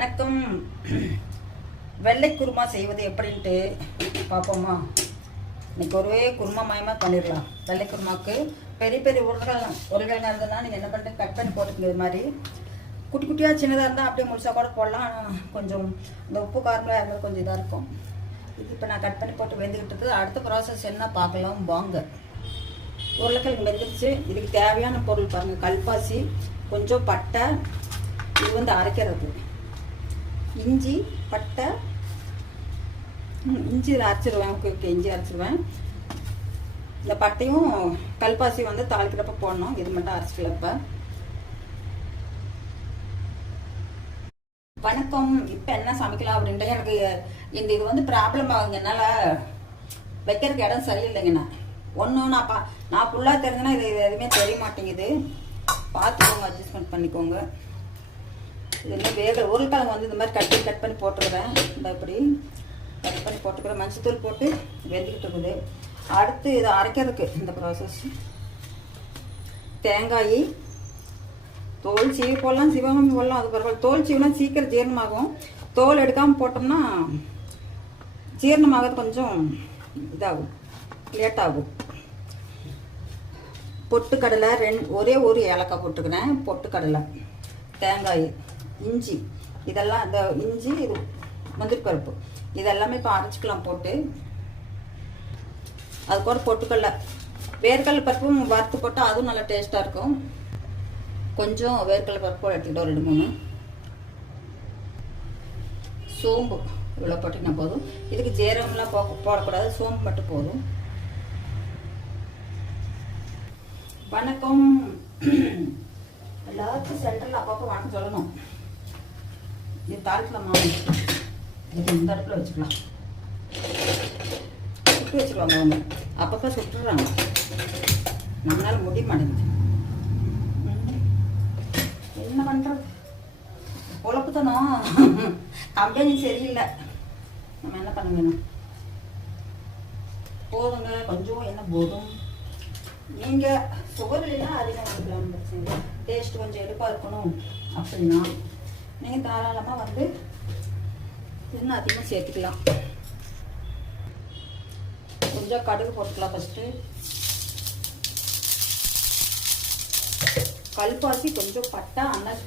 வணக்கம். வெள்ளை குருமா செய்வது எப்படின்ட்டு பார்ப்போமா? இன்னைக்கு ஒரே குருமா மயமாக பண்ணிடலாம். வெள்ளை குருமாவுக்கு பெரிய பெரிய உருளைகள் இருந்ததுன்னா நீங்கள் என்ன பண்ணுறது, கட் பண்ணி போட்டுக்கங்க. இது மாதிரி குட்டி குட்டியாக சின்னதாக இருந்தால் அப்படியே முழுசாக கூட போடலாம். ஆனால் கொஞ்சம் இந்த உப்பு காரமாக இருந்தால் கொஞ்சம் இதாக இருக்கும். இது இப்போ நான் கட் பண்ணி போட்டு வெந்துக்கிட்டு அடுத்த ப்ராசஸ் என்ன பார்க்கலாம் வாங்க. உருளைக்கிழங்கு வெந்துருச்சு. இதுக்கு தேவையான பொருள் பாருங்கள். கல்பாசி, கொஞ்சம் பட்டை, இது அரைக்கிறது, இஞ்சி, பட்டை, இஞ்சி அரைச்சிடுவேன். ஓகே, இஞ்சி அரைச்சிடுவேன். இந்த பட்டையும் கல்பாசி தாளிக்கிறப்ப போடணும். இது மட்டும் அரைச்சிக்கலப்ப. வணக்கம். இப்போ என்ன சமைக்கலாம் அப்படின்ட்டு எனக்கு இந்த இது ப்ராப்ளம் ஆகுங்க. என்னால் வைக்கிறதுக்கு இடம் சரியில்லைங்கண்ணா. ஒன்று நான் ஃபுல்லாக தெரிஞ்சுன்னா இது எதுவுமே தெரிய மாட்டேங்குது. பார்த்துக்கோங்க, அட்ஜஸ்ட்மெண்ட் பண்ணிக்கோங்க. இது வேக உருளைக்கிழங்கு இந்த மாதிரி கட் பண்ணி போட்டுக்கிறேன். இந்த இப்படி கட் பண்ணி போட்டுக்கிறேன். மஞ்சத்தூள் போட்டு வெந்துக்கிட்டு இருக்குது. அடுத்து இதை அரைக்கிறதுக்கு இந்த ப்ராசஸ். தேங்காய் தோல் சீவி போடலாம், சிவகாமி போடலாம், அது பரவாயில்ல. தோல் சீவினா சீக்கிரம் ஜீரணமாகும். தோல் எடுக்காமல் போட்டோம்னா ஜீரணமாகிறது கொஞ்சம் இதாகும், லேட்டாகும். பொட்டுக்கடலை ஒரே ஒரு ஏலக்காய் போட்டுக்கிறேன். பொட்டுக்கடலை, தேங்காய், இஞ்சி, இதெல்லாம் இந்த இஞ்சி, இது முந்திரி பருப்பு, இதெல்லாமே இப்போ அரைச்சிக்கலாம் போட்டு. அது கூட பொட்டுக்கடலை, வேர்க்கடலை பருப்பும் வறுத்து போட்டால் அதுவும் நல்லா டேஸ்ட்டாக இருக்கும். கொஞ்சம் வேர்க்கடலை பருப்பு எடுத்துக்கிட்டோம், 2-3. சோம்பு இவ்வளோ போட்டிங்கன்னா போதும். இதுக்கு ஜீரகம்லாம் போடக்கூடாது, சோம்பு மட்டும் போதும். வணக்கம். எல்லாத்துக்கும் சென்டரில் அப்பப்போ வணக்கம் சொல்லணும். இது தாளிக்கலாமா? இது இந்த அடுப்பில் வச்சுக்கலாம். சுட்டு வச்சுருவாங்க அவங்க, அப்பப்போ சுட்டுறாங்க. நம்மளால முடிய மாட்டேங்குது. என்ன பண்ணுறது, பொழப்பு தானோ. கம்பெனி சரியில்லை, நம்ம என்ன பண்ண வேணும். போதுங்க, கொஞ்சம் என்ன போதும். நீங்கள் சுகர் இல்லைன்னா அதிகம் கொடுக்கலாம்னு பிரச்சனை. டேஸ்ட் கொஞ்சம் எடுப்பாக இருக்கணும் அப்படின்னா நீங்கள் தாராளமாக இன்னும் அதிகமாக சேர்த்துக்கலாம். கொஞ்சம் கடுகு போட்டுக்கலாம். ஃபஸ்ட்டு கல்பாசி, கொஞ்சம் பட்டை, அன்னாசி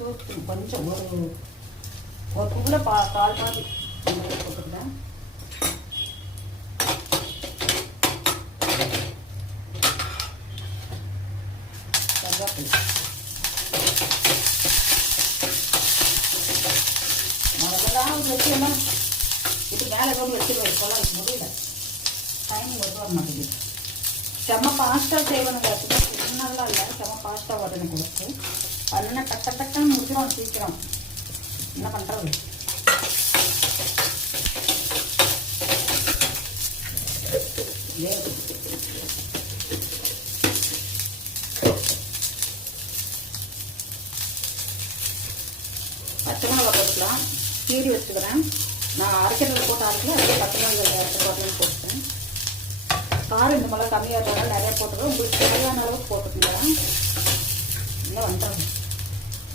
கொஞ்சம் ஒரு பூவில் கால் மாதிரி போட்டுக்கிறேன். வச்சுக்கலாம். இது மேலே கொண்டு வச்சுருவேன். இப்போலாம் முடியல, டைமிங் வர மாட்டேங்குது. செம்ம ஃபாஸ்ட்டாக செய்வனுங்க. சின்னலாம் இல்லை, செம்ம ஃபாஸ்ட்டாக உடனே கொடுத்து அதனால டக்குன்னு முடிச்சிடும் சீக்கிரம். என்ன பண்ணுறது, பச்சை மிளகா போட்டுக்கலாம். கீரி வச்சுக்கிறேன். நான் அரைக்கிறது போட்டு அரைக்கல, அதே பச்சை மிளகாய் அரைச்சி போட்டுட்டேன். காரம் இந்த மிளகா கம்மியாக இருக்கிறதால நிறையா போட்டுக்கிறோம். உங்களுக்கு தேவையான அளவுக்கு போட்டுக்கலாம். இன்னும் வந்துடுறோம்.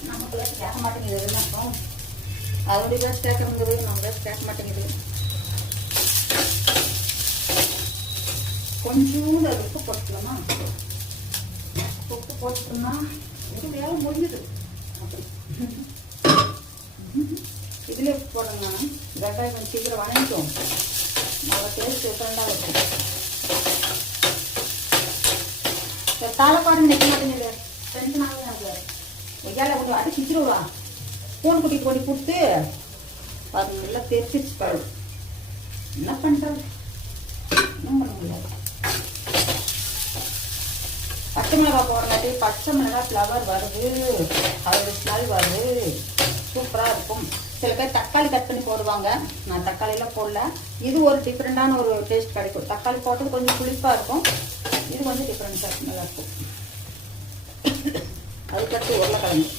நமக்கு வேஸ்ட் கேட்க மாட்டேங்குது. எதுனா இருக்கும் அதோடைய வேஸ்ட் கேட்கறது, நம்ம வேஸ்ட் கேட்க மாட்டேங்குது. கொஞ்சோண்டு அது உப்பு போட்டுக்கலாமா? உப்பு போட்டுட்டோம்னா இது வேலை முடிஞ்சுது. அப்படி இதுலேயே போடுங்க. வெங்காயம் கொஞ்சம் சீக்கிரம் வணங்கிட்டோம். நல்லா டேஸ்ட் டிஃப்ரெண்டாக இருக்கும். தாளப்பாடு நிற்க மாட்டேங்குது. டென்ஷன் ஆகுது எனக்கு. வெய்யால கொஞ்சம் அடி சிச்சிருவா. ஃபோன் குட்டிக்கு போட்டி கொடுத்து அது நல்லா தெரிச்சிருச்சு பாரு. என்ன பண்ணுறது, என்ன பண்ண முடியாது. பச்சை மிளகாய் போடுறாட்டி பச்சை மிளகாய் ஃப்ளவர் வருது, அதோட ஸ்மெல் வருது, சூப்பராக இருக்கும். சில பேர் தக்காளி கட் பண்ணி போடுவாங்க. நான் தக்காளியெல்லாம் போடல. இது ஒரு டிஃப்ரெண்டான ஒரு டேஸ்ட் கிடைக்கும். தக்காளி போட்டது கொஞ்சம் புளிப்பாக இருக்கும். இது கொஞ்சம் டிஃப்ரெண்ட்டாக நல்லா இருக்கும். அதுக்கடுத்து உருளைக்கிழங்கு.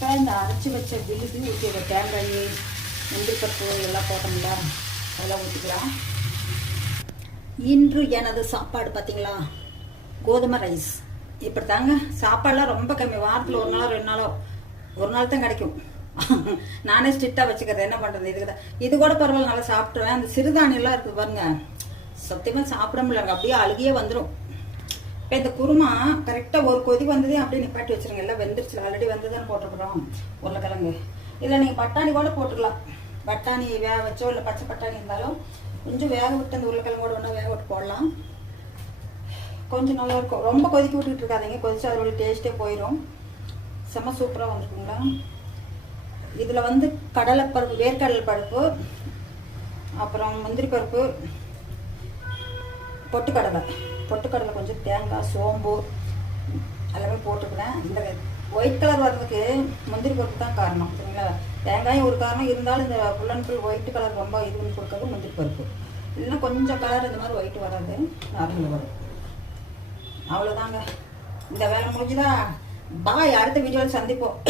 இப்போ இந்த அரைச்சி வச்ச விழுது ஊற்றி தேங்காய் முந்திரி பருப்பு எல்லாம் போட்டோம்ல அதெல்லாம் ஊற்றிக்கலாம். இன்று எனது சாப்பாடு பார்த்தீங்களா, கோதுமை ரைஸ். இப்படி தாங்க சாப்பாடுலாம் ரொம்ப கம்மி. வாரத்தில் 1 நாளோ 2 நாளோ, 1 நாள் தான் கிடைக்கும். நானே ஸ்ட்ரிக்டாக வச்சுக்கிறது, என்ன பண்ணுறது. இதுக்கு தான் இது கூட பரவாயில்ல, நல்லா சாப்பிட்ருவேன். அந்த சிறுதானியெல்லாம் இருக்குது பாருங்க, சத்தியமாக சாப்பிட முடியல, அப்படியே அழுகியே வந்துடும். இப்போ இந்த குருமா கரெக்டாக ஒரு கொதி வந்ததே அப்படியே நிப்பாட்டி வச்சுருங்க. எல்லாம் வெந்துருச்சு, ஆல்ரெடி வந்துதானே போட்டுருக்குறோம் உருளைக்கிழங்கு. இதில் நீங்கள் பட்டாணி கூட போட்டுக்கலாம். பட்டாணி வேக வச்சோ இல்லை பச்சை பட்டாணி இருந்தாலும் கொஞ்சம் வேக விட்டு அந்த உருளைக்கிழங்கோட ஒன்றா வேக விட்டு போடலாம், கொஞ்சம் நல்லாயிருக்கும். ரொம்ப கொதிக்க விட்டுக்கிட்டு இருக்காதிங்க, கொதிச்சு அதோட டேஸ்ட்டே போயிடும். செம்ம சூப்பராக வந்துருக்குங்களா. இதில் வந்து கடலைப்பருப்பு, வேர்க்கடலை பருப்பு, அப்புறம் முந்திரி பருப்பு, பொட்டுக்கடலை கொஞ்சம் தேங்காய், சோம்பு எல்லாமே போட்டுக்கிறேன். இந்த ஒயிட் கலர் வர்றதுக்கு முந்திரி பருப்பு தான் காரணம், சரிங்களா. தேங்காயும் ஒரு காரணம் இருந்தாலும் இந்த full and full white colour ரொம்ப இது பண்ணி கொடுக்கறது முந்திரி பருப்பு. இல்லைன்னா கொஞ்சம் கலர் இந்த மாதிரி ஒயிட் வராது, நார்மல் வரும். அவ்வளோதாங்க, இந்த வேலை முடிஞ்சுதா. பாய், அடுத்த வீடியோவில் சந்திப்போம்.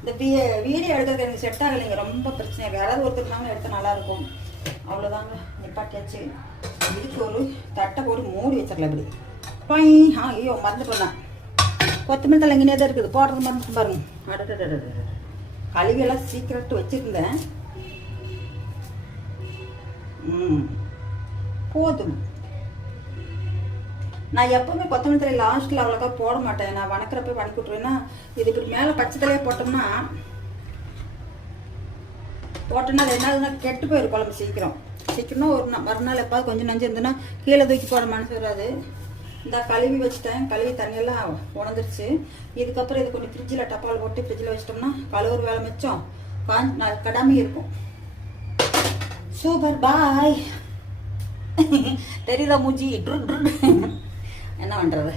இந்த வீடியோ எடுக்கிறது எனக்கு செட் ஆகலைங்க, ரொம்ப பிரச்சனை. யாராவது ஒருத்தருனாலும் எடுத்தால் நல்லாயிருக்கும். அவ்வளோதாங்க, நிப்பாட்டியாச்சு. இதுக்கு ஒரு தட்டை போட்டு மூடி வச்சிடலாம் இப்படி. பாய். ஐயோ மறந்து போனேன், கொத்தமல்லி தலை இங்கே தான் இருக்குது, போடுறது மறந்து பாருங்க. அடடட, கழுவியெல்லாம் சீக்கிரட்டு வச்சுருந்தேன். போதும். நான் எப்பவுமே கொத்தமல்லி தலை லாஸ்ட்டில் அவ்வளோக்கா போட மாட்டேன். நான் வணக்கிறப்ப வணக்கி விட்ருவேன்னா, இது இப்படி மேலே பச்சை தலையே போட்டோம்னா அது என்ன கெட்டு போயிடும் குழம்பு சீக்கிரம்னா ஒரு மறுநாள் எப்பாவது கொஞ்சம் நஞ்சு இருந்ததுன்னா கீழே தூக்கி போட மனசு வராது. இந்த கழுவி வச்சுட்டேன், கழுவி தண்ணியெல்லாம் உணர்ந்துருச்சு. இதுக்கப்புறம் இது கொஞ்சம் ஃப்ரிட்ஜில் டப்பால் போட்டு ஃப்ரிட்ஜில் வச்சிட்டோம்னா கழுவுற வேலை மிச்சம், கடாமி இருக்கும். சூப்பர், பாய். தெரியுதா மூஞ்சி என்ன பண்ணுறது.